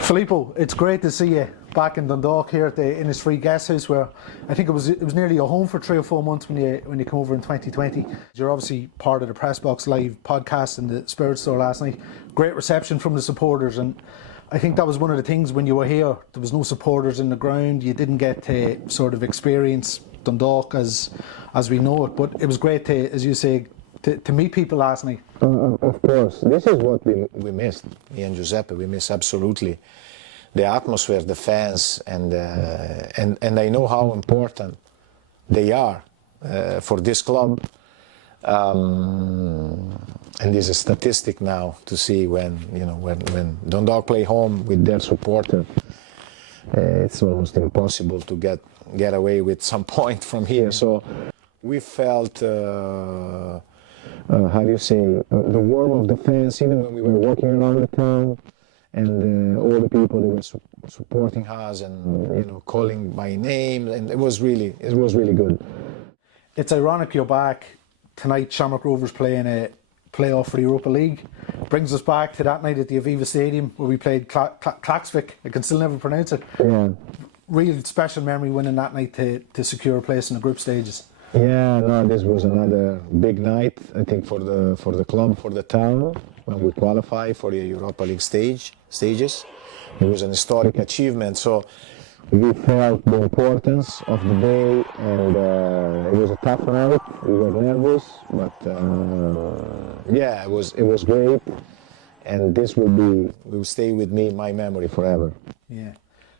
Filippo, it's great to see you back in Dundalk here at the Innisfree Guest House, where I think it was nearly a home for 3 or 4 months when you come over in 2020. You're obviously part of the Pressbox live podcast in the Spirit Store last night. Great reception from the supporters, and I think that was one of the things when you were here. There was no supporters in the ground. You didn't get to sort of experience Dundalk as we know it, but it was great to, as you say, to meet people last night. Of course, this is what we missed, me and Giuseppe. We miss absolutely the atmosphere, the fans, and I know how important they are for this club. And there's a statistic now to see when Dundalk play home with their supporter, it's almost impossible to get away with some point from here. So we felt. How do you say, the warmth of the fans, even when we were walking around the town, and all the people that were supporting us and calling by name, and it was really good. It's ironic you're back tonight. Shamrock Rovers playing a playoff for the Europa League. Brings us back to that night at the Aviva Stadium where we played Klaksvik. I can still never pronounce it. Yeah. Real special memory winning that night to secure a place in the group stages. Yeah, no, this was another big night, I think, for the club, for the town, when we qualify for the Europa League stages. It was an historic achievement, so we felt the importance of the day, and it was a tough night. We were nervous, but yeah, it was great, and this will stay with me in my memory forever. Yeah,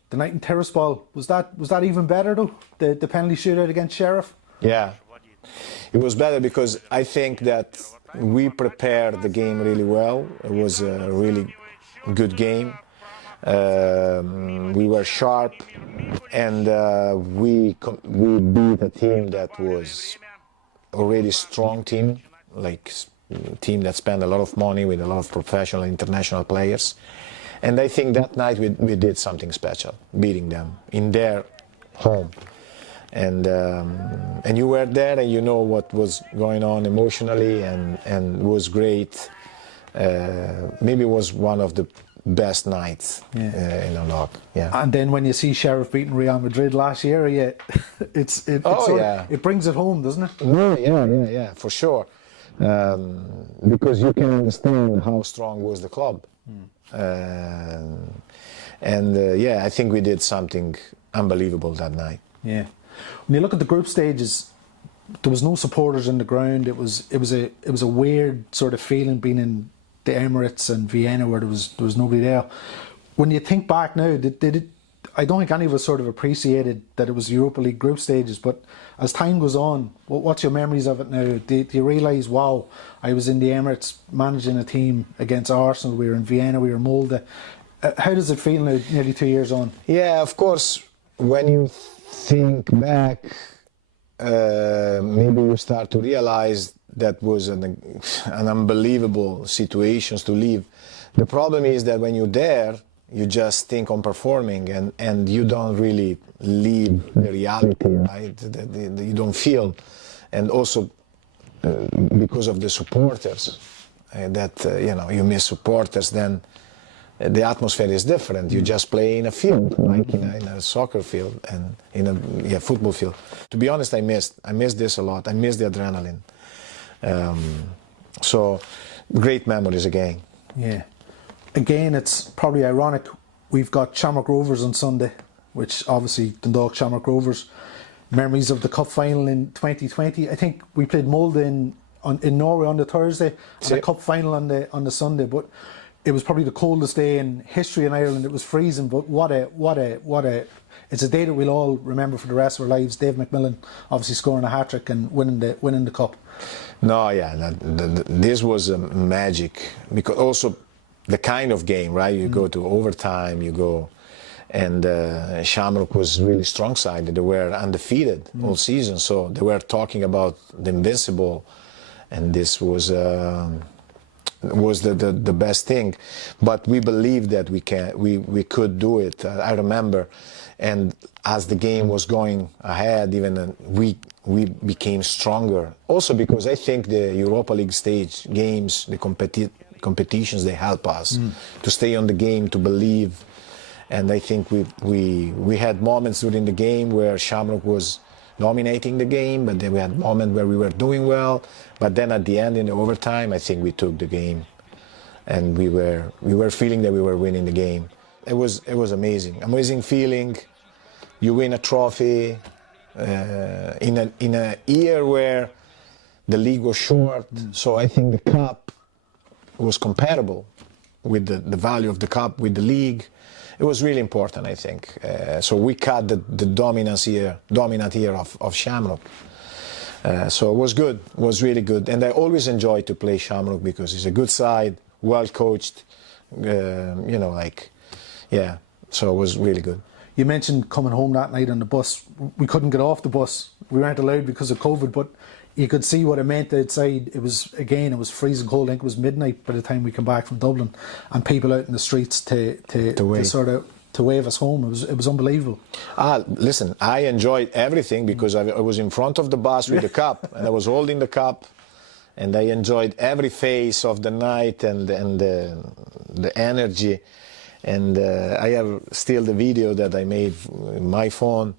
the night in Tiraspol, was that even better though? The penalty shootout against Sheriff. Yeah, it was better because I think that we prepared the game really well. It was a really good game. We were sharp, and we beat a team that was already strong team, like a team that spent a lot of money with a lot of professional international players. And I think that night we did something special, beating them in their home. And you were there, and you know what was going on emotionally, and it was great. Maybe it was one of the best nights in Dundalk. Yeah. And then when you see Sheriff beating Real Madrid last year, it brings it home, doesn't it? No, yeah, for sure. Because you can understand how strong was the club. Yeah, I think we did something unbelievable that night. Yeah. When you look at the group stages, there was no supporters in the ground. It was a weird sort of feeling being in the Emirates and Vienna where there was nobody there. When you think back now, I don't think any of us sort of appreciated that it was Europa League group stages. But as time goes on, what's your memories of it now? Do you realise, wow, I was in the Emirates managing a team against Arsenal. We were in Vienna. We were in Molde. How does it feel now, nearly 2 years on? Yeah, of course. When you think back, maybe you start to realize that was an unbelievable situation to leave. The problem is that when you're there, you just think on performing, and you don't really live the reality, right? You don't feel, and also because of the supporters, you miss supporters, then the atmosphere is different. You just play in a field, like in a soccer field and in a football field. To be honest, I missed this a lot. I missed the adrenaline. So great memories again. Yeah. Again, it's probably ironic. We've got Shamrock Rovers on Sunday, which obviously Dundalk Shamrock Rovers. Memories of the cup final in 2020. I think we played Molde in Norway on the Thursday, and the cup final on the Sunday. But it was probably the coldest day in history in Ireland. It was freezing, but what a! It's a day that we'll all remember for the rest of our lives. Dave McMillan obviously scoring a hat-trick and winning the cup. No, yeah, this was magic, because also the kind of game, right? You go to overtime, and Shamrock was really strong side. They were undefeated all season, so they were talking about the invincible, and this was the best thing. But we believed that we could do it. I remember, and as the game was going ahead, even we became stronger. Also because I think the Europa League stage games, the competitions, they help us to stay on the game, to believe. And I think we had moments during the game where Shamrock was dominating the game, but then we had moments where we were doing well. But then at the end, in the overtime, I think we took the game, and we were feeling that we were winning the game. It was amazing feeling. You win a trophy in a year where the league was short, so I think the cup was comparable with the value of the cup with the league. It was really important, I think. So we cut the dominant year of Shamrock. So it was good, it was really good. And I always enjoy to play Shamrock because it's a good side, well coached, you know, like, yeah, so it was really good. You mentioned coming home that night on the bus. We couldn't get off the bus. We weren't allowed because of COVID, but you could see what it meant outside. It was freezing cold. I think it was midnight by the time we came back from Dublin, and people out in the streets to wave us home. It was unbelievable. Listen, I enjoyed everything because I was in front of the bus with the cup, and I was holding the cup, and I enjoyed every phase of the night and the energy. And I have still the video that I made in my phone.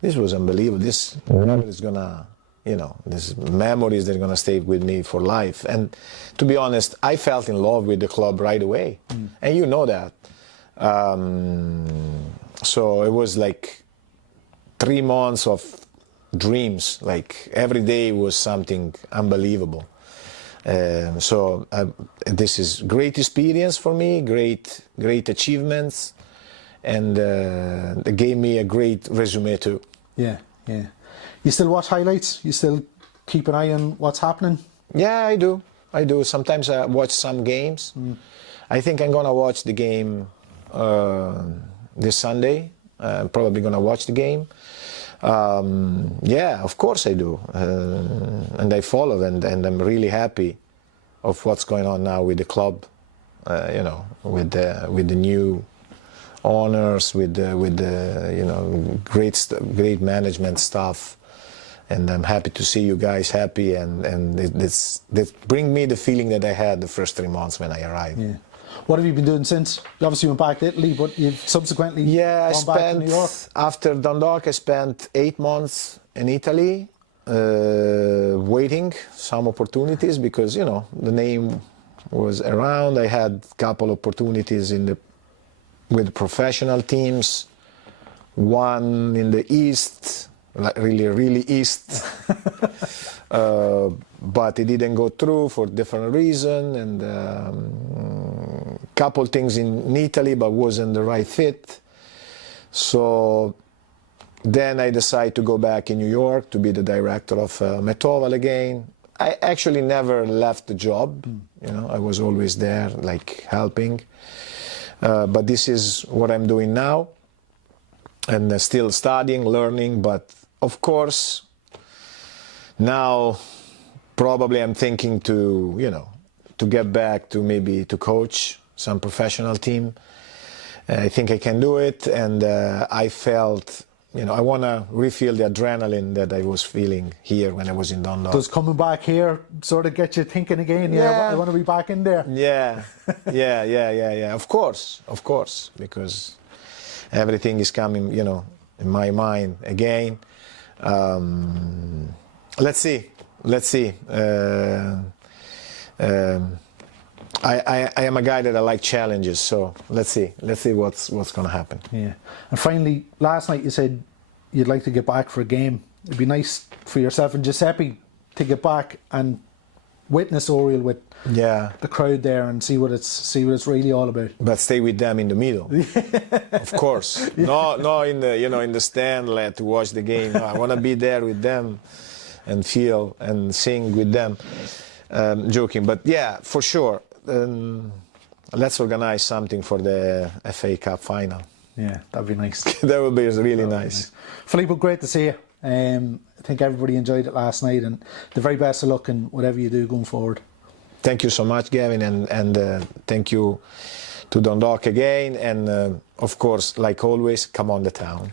This was unbelievable. This is gonna, you know, these memories that are gonna stay with me for life. And to be honest, I felt in love with the club right away, and you know that. So it was like 3 months of dreams. Like every day was something unbelievable. So this is great experience for me, great achievements, and it gave me a great resume too. Yeah, yeah. You still watch highlights? You still keep an eye on what's happening? Yeah, I do. Sometimes I watch some games. I think I'm gonna watch the game this Sunday. I'm probably gonna watch the game. Yeah, of course I do, and I follow, and I'm really happy of what's going on now with the club, you know, with the new owners, with the you know, great management staff, and I'm happy to see you guys happy, and this bring me the feeling that I had the first 3 months when I arrived. Yeah. What have you been doing since? You obviously went back to Italy, but you've subsequently gone back to New York. After Dundalk, I spent 8 months in Italy, waiting some opportunities because, you know, the name was around. I had a couple opportunities with professional teams, one in the East, like really East. But it didn't go through for different reason, and couple things in Italy, but wasn't the right fit. So then I decided to go back in New York to be the director of Metoval again. I actually never left the job, you know, I was always there, like helping. But this is what I'm doing now, and still studying, learning, but of course, now probably I'm thinking to, you know, to get back to maybe to coach some professional team. I think I can do it, and I felt, you know, I want to refill the adrenaline that I was feeling here when I was in Dundalk. Does coming back here sort of get you thinking again? Yeah, I want to be back in there. Yeah, yeah. Of course, because everything is coming, you know, in my mind again. Let's see. I am a guy that I like challenges, so let's see what's going to happen. Yeah. And finally, last night you said you'd like to get back for a game. It'd be nice for yourself and Giuseppe to get back and witness Oriel with the crowd there and see what it's really all about. But stay with them in the middle, of course. No, in the stand to watch the game. No, I want to be there with them and feel and sing with them. Joking, but yeah, for sure. Let's organize something for the FA Cup final. Yeah, that'd be nice. That would be really nice. Filippo, great to see you. I think everybody enjoyed it last night, and the very best of luck in whatever you do going forward. Thank you so much, Gavin, and thank you to Dundalk again, and of course, like always, come on the town.